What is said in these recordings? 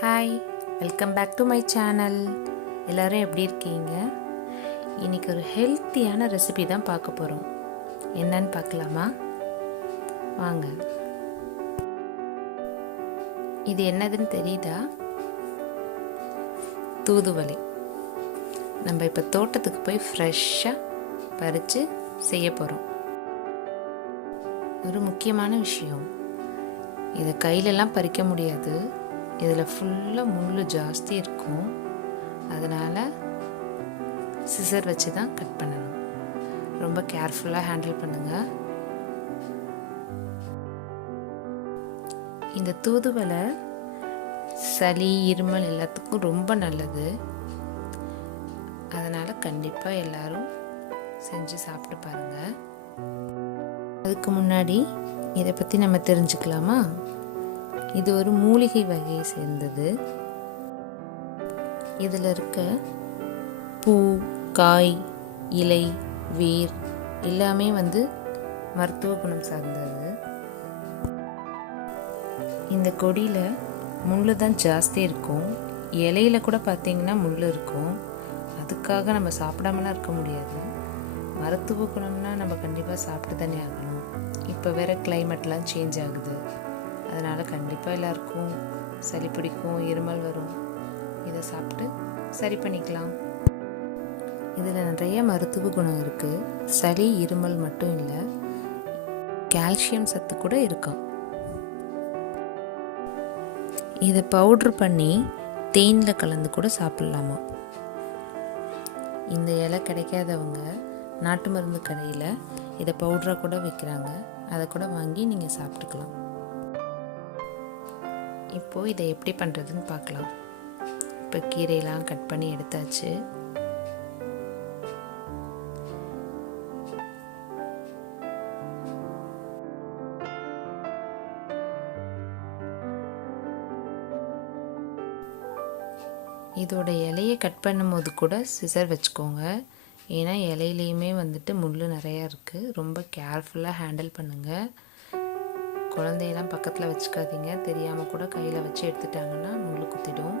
Hi, welcome back to my channel. எல்லோரும் எப்படி இருக்கீங்க? இன்றைக்கி ஒரு ஹெல்த்தியான ரெசிபி தான் பார்க்க போகிறோம். என்னன்னு பார்க்கலாமா? வாங்க. இது என்னதுன்னு தெரியுதா? தூதுவளை. நம்ம இப்போ தோட்டத்துக்கு போய் ஃப்ரெஷ்ஷாக பறித்து செய்ய போகிறோம். ஒரு முக்கியமான விஷயம், இதை கையிலலாம் பறிக்க முடியாது. இதில் ஃபுல்லாக முள் ஜாஸ்தி இருக்கும். அதனால் சிசர் வச்சு தான் கட் பண்ணணும். ரொம்ப கேர்ஃபுல்லாக ஹேண்டில் பண்ணுங்கள். இந்த தூதுவளை சளி, இருமல் எல்லாத்துக்கும் ரொம்ப நல்லது. அதனால் கண்டிப்பாக எல்லோரும் செஞ்சு சாப்பிட்டு பாருங்கள். அதுக்கு முன்னாடி இதை பற்றி நம்ம தெரிஞ்சுக்கலாமா? இது ஒரு மூலிகை வகையை சேர்ந்தது. இதில் இருக்க பூ, காய், இலை, வேர் எல்லாமே மருத்துவ குணம் சார்ந்தது. இந்த கொடியில் முள் தான் ஜாஸ்தி இருக்கும். இலையில கூட பார்த்தீங்கன்னா முள் இருக்கும். அதுக்காக நம்ம சாப்பிடாமலாம் இருக்க முடியாது. மருத்துவ குணம்னா நம்ம கண்டிப்பாக சாப்பிட்டு தானே ஆகணும். இப்போ வேறு கிளைமேட்லாம் சேஞ்ச் ஆகுது. அதனால் கண்டிப்பாக எல்லாருக்கும் சளி பிடிக்கும், இருமல் வரும். இதை சாப்பிட்டு சரி பண்ணிக்கலாம். இதில் நிறைய மருத்துவ குணம் இருக்குது. சளி, இருமல் மட்டும் இல்லை, கால்சியம் சத்து கூட இருக்கும். இதை பவுட்ரு பண்ணி தேனில் கலந்து கூட சாப்பிட்லாமா. இந்த இலை கிடைக்காதவங்க நாட்டு மருந்து கடையில் இதை பவுடராக கூட விற்கிறாங்க. அதை கூட வாங்கி நீங்கள் சாப்பிட்டுக்கலாம். இப்போது இதை எப்படி பண்ணுறதுன்னு பார்க்கலாம். இப்போ கீரையெல்லாம் கட் பண்ணி எடுத்தாச்சு. இதோட இலையை கட் பண்ணும்போது கூட சிசர் வச்சுக்கோங்க. ஏன்னா இலையிலையுமே முள் நிறையா இருக்குது. ரொம்ப கேர்ஃபுல்லாக ஹேண்டில் பண்ணுங்கள். குழந்தையெல்லாம் பக்கத்தில் வச்சுக்காதீங்க. தெரியாமல் கூட கையில் வச்சு எடுத்துட்டாங்கன்னா முள் குத்திடும்.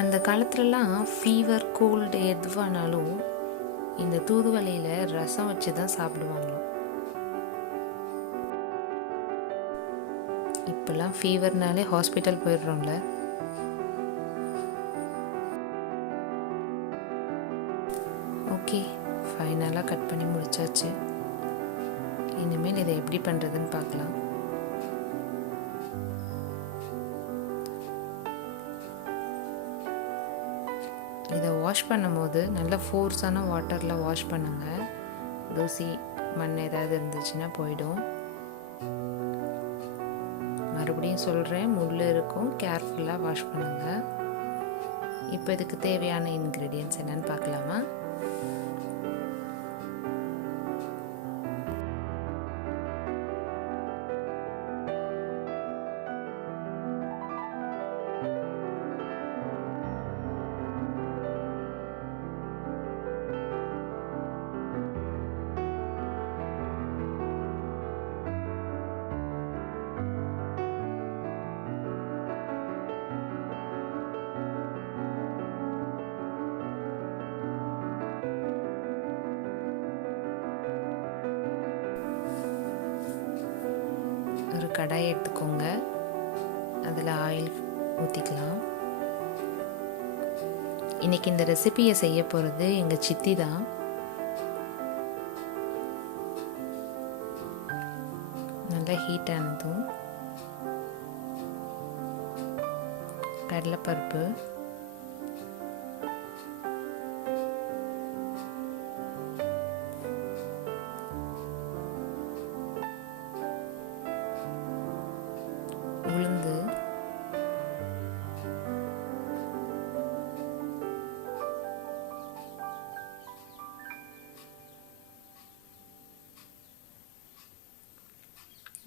அந்த காலத்துலலாம் ஃபீவர், கோல்டு எதுவானாலும் இந்த தூதுவளையில் ரசம் வச்சு தான் சாப்பிடுவாங்களாம். இப்போல்லாம் ஃபீவர்னாலே ஹாஸ்பிட்டல் போயிடுறோம்ல. ஓகே, ஃபைனலாக கட் பண்ணி முடிச்சாச்சு. இனிமேல் இதை எப்படி பண்ணுறதுன்னு பார்க்கலாம். இதை வாஷ் பண்ணும்போது நல்ல ஃபோர்ஸான வாட்டரில் வாஷ் பண்ணுங்கள். தூசி, மண் ஏதாவது இருந்துச்சுன்னா போயிடும். மறுபடியும் சொல்கிறேன், முள் இருக்கும், கேர்ஃபுல்லாக வாஷ் பண்ணுங்கள். இப்போ இதுக்கு தேவையான இன்க்ரீடியன்ட்ஸ் என்னன்னு பார்க்கலாமா? ஒரு கடாயை எடுத்துக்கோங்க. அதில் ஆயில் ஊற்றிக்கலாம். இன்றைக்கி இந்த ரெசிபியை செய்ய போகிறது எங்கள் சித்தி தான். நல்லா ஹீட் ஆனதும் கடலைப்பருப்பு, உளுந்து,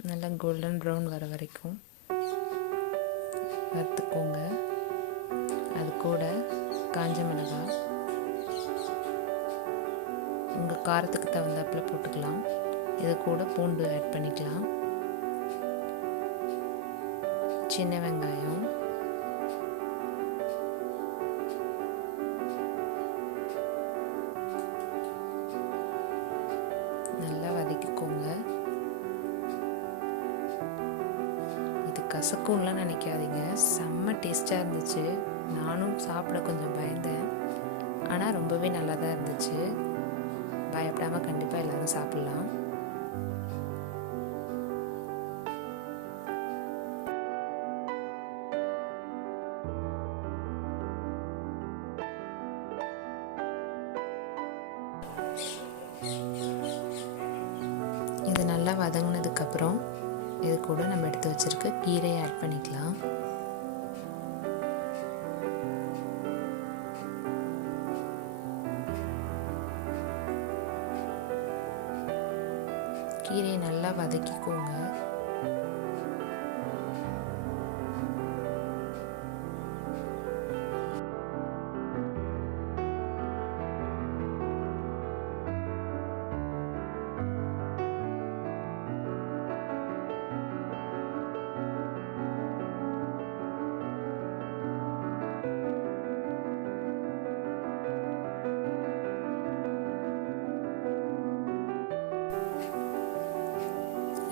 நல்லா கோல்டன் ப்ரௌன் வர வரைக்கும் வறுத்துக்கோங்க. அது கூட காஞ்ச மிளகாய், உங்கள் காரத்துக்கு தகுந்தாப்புல போட்டுக்கலாம். இது கூட பூண்டு ஆட் பண்ணிக்கலாம். சின்ன வெங்காயம், நல்லா வதக்கிக்கோங்க. இது கசக்கும்லாம் நினைக்காதீங்க, செம்ம டேஸ்ட்டாக இருந்துச்சு. நானும் சாப்பிட கொஞ்சம் பயந்தேன், ஆனால் ரொம்பவே நல்லா தான் இருந்துச்சு. பயப்படாமல் கண்டிப்பாக எல்லோரும் சாப்பிட்லாம். இது நல்லா வதங்கினதுக்கப்புறம் இது கூட நம்ம எடுத்து வச்சுருக்க கீரையை ஆட் பண்ணிக்கலாம். கீரையை நல்லா வதக்கிக்கோங்க.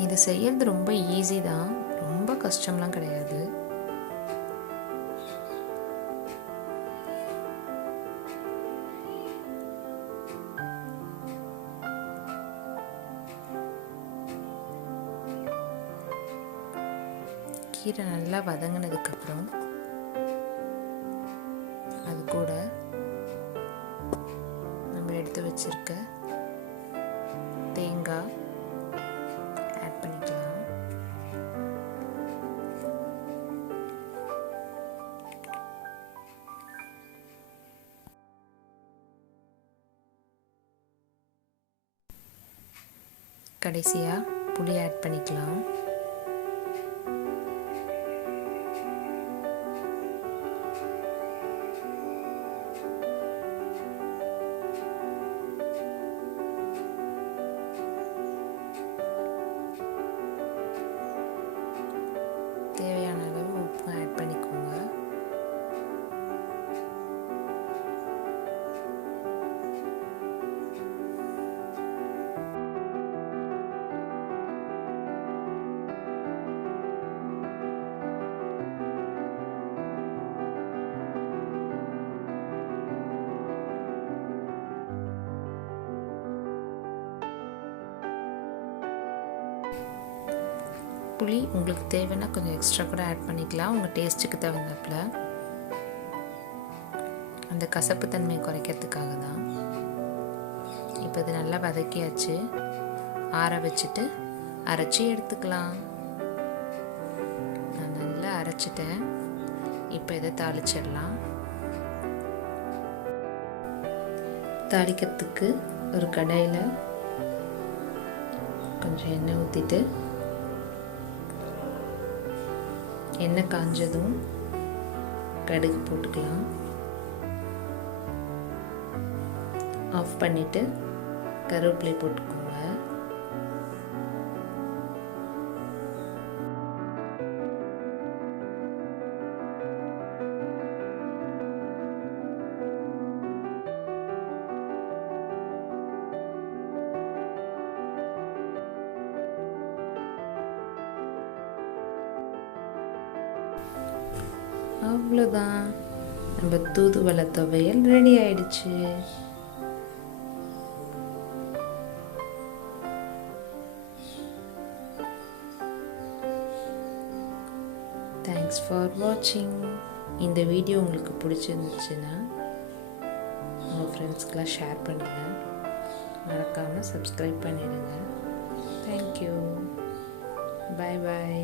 இது செய்யறது ரொம்ப ஈஸி தான், ரொம்ப கஷ்டம்லாம் கிடையாது. கீரை நல்லா வதங்கினதுக்கப்புறம் அது கூட நம்ம எடுத்து வச்சிருக்க தேங்காய் ஆட் பண்ணிக்கலாம். கடைசியாக புளி ஆட் பண்ணிக்கலாம். தேவையான அளவு உப்பு ஆட் பண்ணிக்கோங்க. புளி உங்களுக்கு தேவைன்னா கொஞ்சம் எக்ஸ்ட்ரா கூட ஆட் பண்ணிக்கலாம், உங்கள் டேஸ்ட்டுக்கு தகுந்தாப்புல. அந்த கசப்பு தன்மையை குறைக்கிறதுக்காக தான். இப்போ இது நல்லா வதக்கியாச்சு, ஆற வச்சுட்டு அரைச்சி எடுத்துக்கலாம். நான் நல்லா அரைச்சிட்டேன். இப்போ இதை தாளிச்சிடலாம். தாளிக்கிறதுக்கு ஒரு கடாயில் கொஞ்சம் எண்ணெய் ஊற்றிட்டு, எண்ணெய் காஞ்சதும் கடுகு போட்டுக்கலாம். ஆஃப் பண்ணிவிட்டு கருவேப்பிலை போட்டுக்கோங்க. அவ்வளோதான், நம்ம தூதுவளை துவையல் ரெடி ஆயிடுச்சு. தேங்க்ஸ் ஃபார் வாட்சிங். இந்த வீடியோ உங்களுக்கு பிடிச்சிருந்துச்சுன்னா உங்கள் ஃப்ரெண்ட்ஸ்க்கெலாம் ஷேர் பண்ணுங்கள். மறக்காமல் சப்ஸ்கிரைப் பண்ணிடுங்க. தேங்க்யூ. பாய் பாய்.